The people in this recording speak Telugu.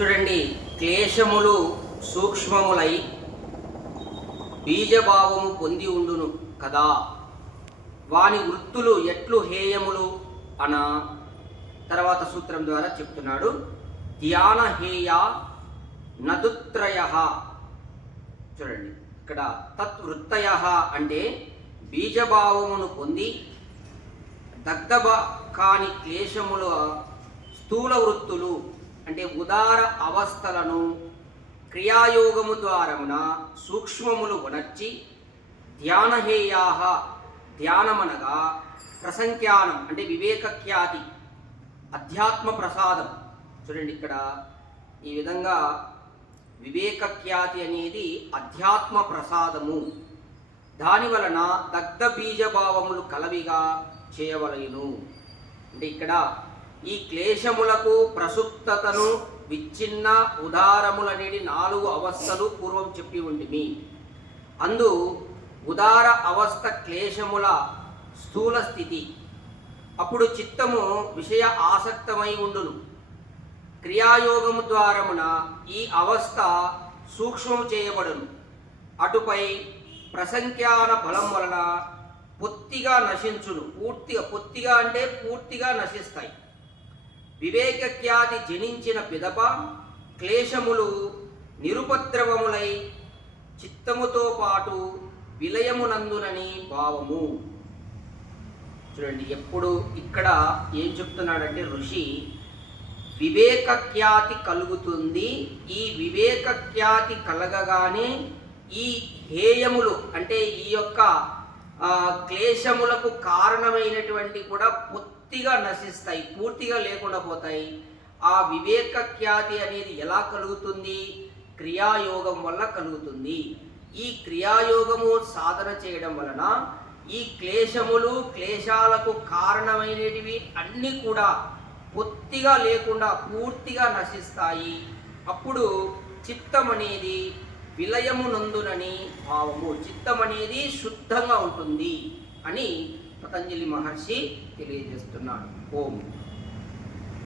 చూడండి, క్లేశములు సూక్ష్మములై బీజభావము పొంది ఉండును కదా, వాని వృత్తులు ఎట్లు హేయములు అన తర్వాత సూత్రం ద్వారా చెప్తున్నాడు. ధ్యాన హేయ నదుత్రయ. చూడండి, ఇక్కడ తత్వృత్తయ అంటే బీజభావమును పొంది దగ్ధ కాని క్లేశముల స్థూల వృత్తులు అంటే ఉదార అవస్థలను క్రియాయోగము ద్వారమున సూక్ష్మములు వనర్చి ధ్యానహేయా, ధ్యానమనగా ప్రసంఖ్యానం అంటే వివేకఖ్యాతి, అధ్యాత్మ ప్రసాదం. చూడండి, ఇక్కడ ఈ విధంగా వివేకఖ్యాతి అనేది అధ్యాత్మ ప్రసాదము. దాని వలన దగ్ధ బీజభావములు కలవిగా చేయవలయును. అంటే ఇక్కడ ఈ క్లేశములకు ప్రసుప్తతను విచ్ఛిన్న ఉదారములనేది 4 అవస్థలు పూర్వం చెప్పి ఉంటిమి. అందు ఉదార అవస్థ క్లేశముల స్థూల స్థితి. అప్పుడు చిత్తము విషయ ఆసక్తమై ఉండును. క్రియాయోగము ద్వారమున ఈ అవస్థ సూక్ష్మము చేయబడును. అటుపై ప్రసంఖ్యాన బలం వలన పొత్తిగా నశించును. పొత్తిగా అంటే పూర్తిగా నశిస్తాయి. వివేకఖ్యాతి జనించిన పిదప క్లేశములు నిరుపద్రవములై చిత్తముతో పాటు విలయమునందునని భావము. చూడండి, ఎప్పుడు ఇక్కడ ఏం చెప్తున్నాడంటే ఋషి, వివేకఖ్యాతి కలుగుతుంది. ఈ వివేకఖ్యాతి కలగగానే ఈ హేయములు అంటే ఈ యొక్క క్లేశములకు కారణమైనటువంటి కూడా పూర్తిగా నశిస్తాయి, పూర్తిగా లేకుండా పోతాయి. ఆ వివేకఖ్యాతి అనేది ఎలా కలుగుతుంది? క్రియాయోగం వల్ల కలుగుతుంది. ఈ క్రియాయోగము సాధన చేయడం వలన ఈ క్లేశములు, క్లేశాలకు కారణమైనటివి అన్నీ కూడా పూర్తిగా లేకుండా పూర్తిగా నశిస్తాయి. అప్పుడు చిత్తం అనేది విలయమునందునని భావము. చిత్తం అనేది శుద్ధంగా ఉంటుంది అని పతంజలి మహర్షి తెలియజేస్తున్నాడు. ఓం.